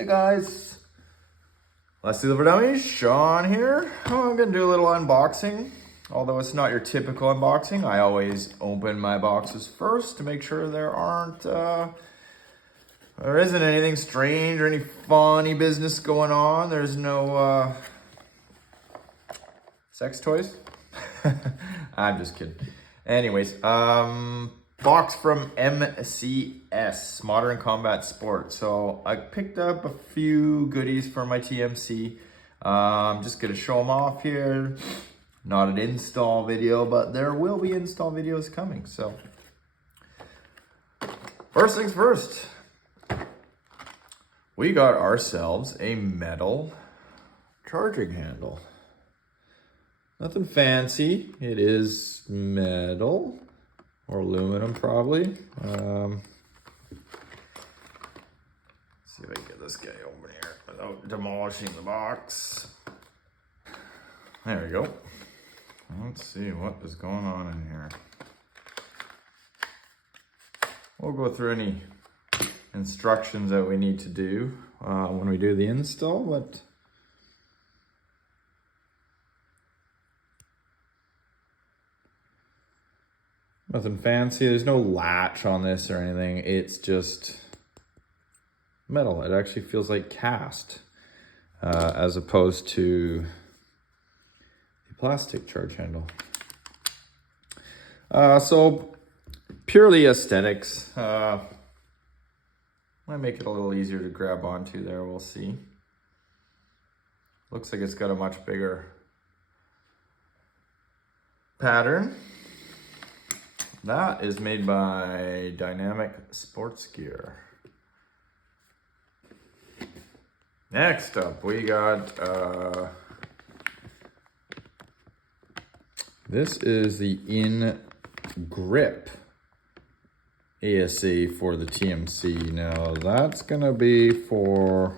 Hey guys, Let's Do the Dummies, Sean here. I'm gonna do a little unboxing. Although it's not your typical unboxing, I always open my boxes first to make sure there isn't anything strange or any funny business going on. There's no sex toys. I'm just kidding. Anyways, box from MCS, Modern Combat Sport. So I picked up a few goodies for my TMC. I'm just gonna show them off here. Not an install video, but there will be install videos coming. So first things first, we got ourselves a metal charging handle. Nothing fancy. It is metal or aluminum probably. Let's see if I can get this guy open here without demolishing the box. There we go. Let's see what is going on in here. We'll go through any instructions that we need to do when we do the install, but nothing fancy. There's no latch on this or anything. It's just metal. It actually feels like cast as opposed to the plastic charge handle. So purely aesthetics. Might make it a little easier to grab onto there. We'll see. Looks like it's got a much bigger pattern. That is made by Dynamic Sports Gear. Next up, we got, this is the InGrip ASA for the TMC. Now that's gonna be for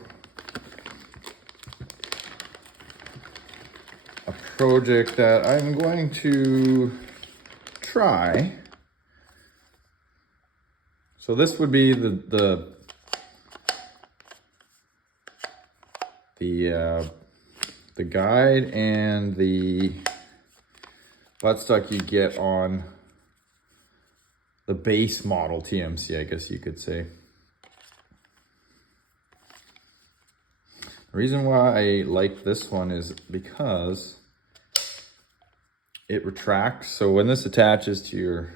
a project that I'm going to try. So this would be the guide and the buttstock you get on the base model TMC, I guess you could say. The reason why I like this one is because it retracts. So when this attaches to your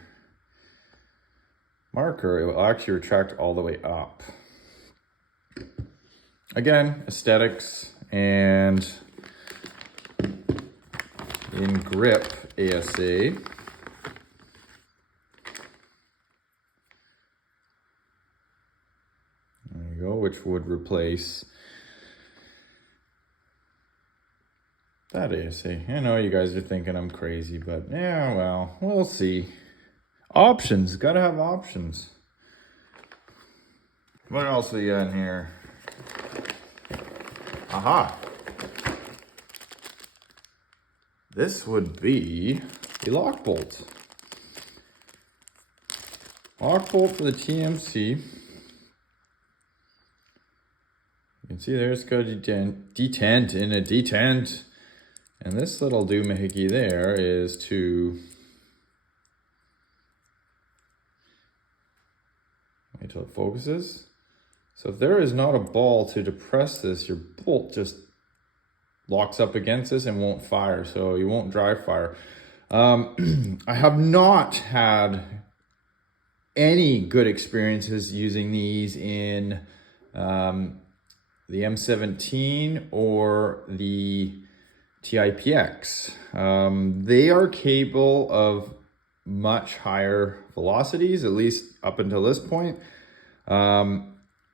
marker, it will actually retract all the way up. Again, aesthetics and InGrip ASA. There you go, which would replace that ASA. I know you guys are thinking I'm crazy, but yeah, well, we'll see. Options, gotta have options. What else we got in here? Aha. This would be a lock bolt. Lock bolt for the TMC. You can see there it's got a detent in a detent. And this little doohickey there is to, wait till it focuses. So if there is not a ball to depress this, your bolt just locks up against this and won't fire, so you won't dry fire. I have not had any good experiences using these in the M17 or the TIPX. They are capable of much higher velocities, at least up until this point.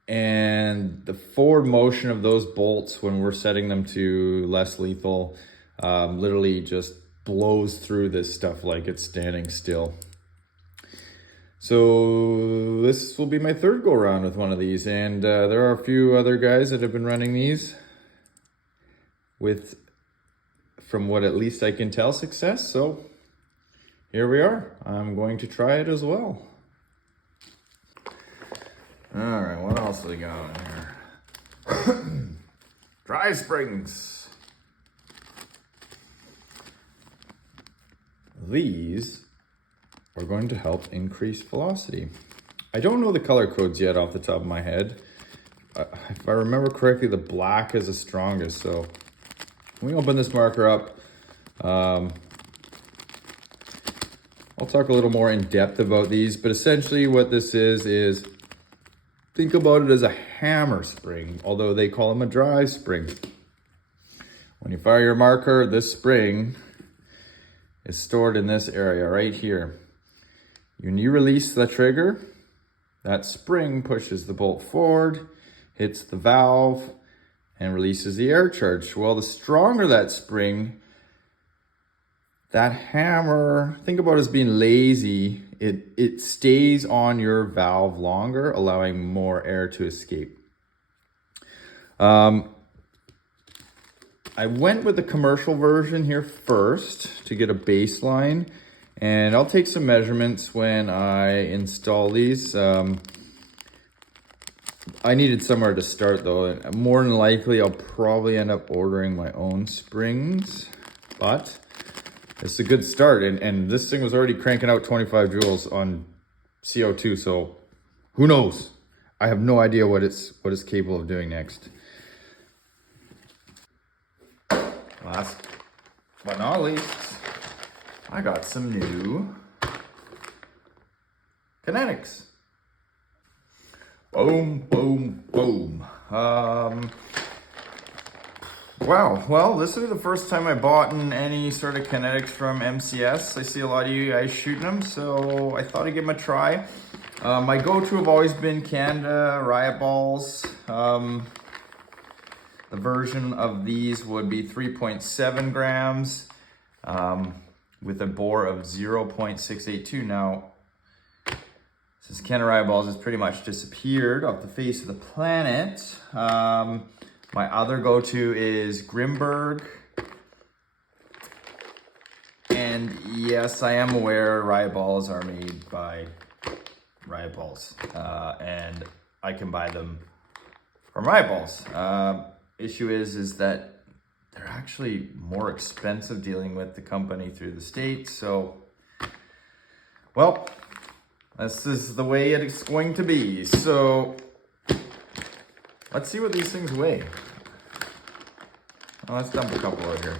And the forward motion of those bolts when we're setting them to less lethal literally just blows through this stuff like it's standing still. So this will be my third go around with one of these, and there are a few other guys that have been running these with, from what at least I can tell, success. So here we are. I'm going to try it as well. All right, what else do we got in here? Drive springs. These are going to help increase velocity. I don't know the color codes yet off the top of my head. If I remember correctly, the black is the strongest. So when we open this marker up, I'll talk a little more in depth about these, but essentially what this is think about it as a hammer spring, although they call them a drive spring. When you fire your marker, this spring is stored in this area right here. When you release the trigger, that spring pushes the bolt forward, hits the valve, and releases the air charge. Well, the stronger that spring, that hammer, think about it as being lazy. It stays on your valve longer, allowing more air to escape. I went with the commercial version here first to get a baseline, and I'll take some measurements when I install these. I needed somewhere to start though, and more than likely I'll probably end up ordering my own springs, but it's a good start. And this thing was already cranking out 25 joules on CO2, so who knows? I have no idea what it's capable of doing next. Last but not least, I got some new Kinetics. Boom, boom, boom. Wow, well, this is the first time I bought in any sort of Kinetics from MCS. I see a lot of you guys shooting them, so I thought I'd give them a try. My go-to have always been Canada riot balls. The version of these would be 3.7 grams with a bore of 0.682. Now, since Canada riot balls has pretty much disappeared off the face of the planet, my other go-to is Grimberg. And yes, I am aware riot balls are made by riot balls. And I can buy them from riot balls. Issue is that they're actually more expensive dealing with the company through the States. So, well, this is the way it's going to be. So, let's see what these things weigh. Well, let's dump a couple out here.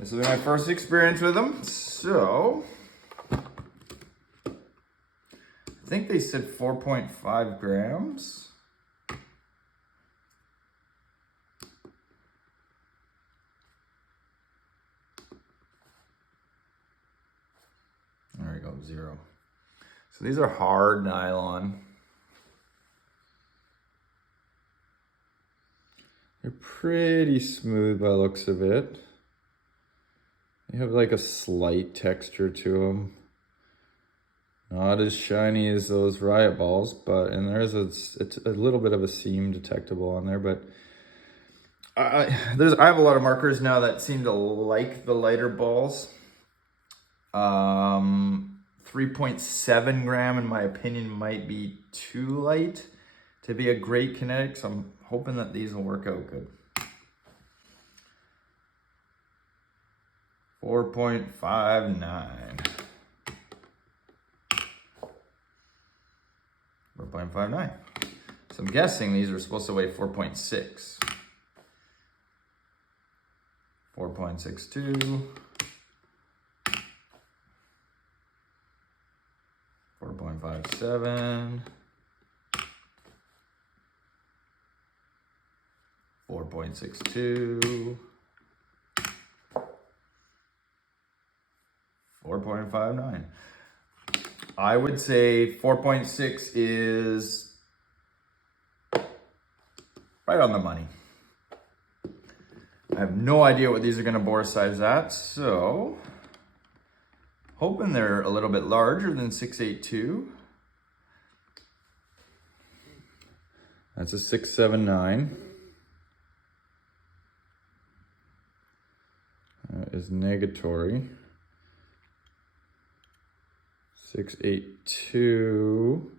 This is my first experience with them. So, I think they said 4.5 grams. There we go, 0. So these are hard nylon. They're pretty smooth by the looks of it. They have like a slight texture to them. Not as shiny as those riot balls, but, and there's it's a little bit of a seam detectable on there, but I have a lot of markers now that seem to like the lighter balls. 3.7 gram, in my opinion, might be too light to be a great kinetic, so I'm hoping that these will work out good. 4.59. 4.59. So I'm guessing these are supposed to weigh 4.6. 4.62. 4.57. 4.62. 4.59. I would say 4.6 is right on the money. I have no idea what these are going to bore size at, so hoping they're a little bit larger than 682. That's a 679. That is negatory. 682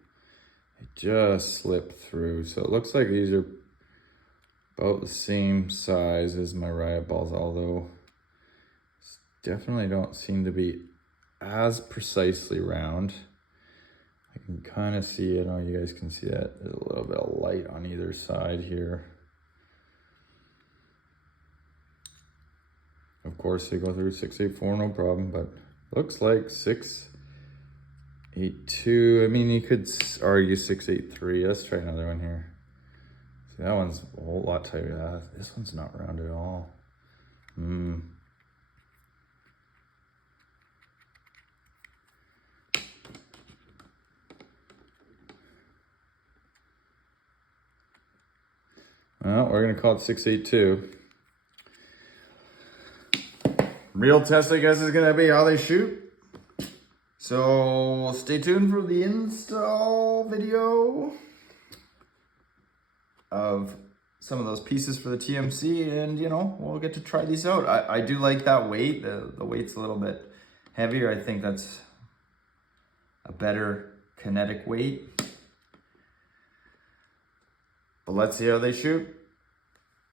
They just slipped through. So it looks like these are about the same size as my riot balls, although definitely don't seem to be as precisely round. I can kind of see, I don't know if you guys can see that. There's a little bit of light on either side here. Of course, they go through 684, no problem, but looks like 682. I mean, you could argue 683. Let's try another one here. See, that one's a whole lot tighter. This one's not round at all. Well, we're gonna call it 682. Real test, I guess, is gonna be how they shoot. So stay tuned for the install video of some of those pieces for the TMC, and you know, we'll get to try these out. I do like that weight. The weight's a little bit heavier. I think that's a better kinetic weight. But let's see how they shoot.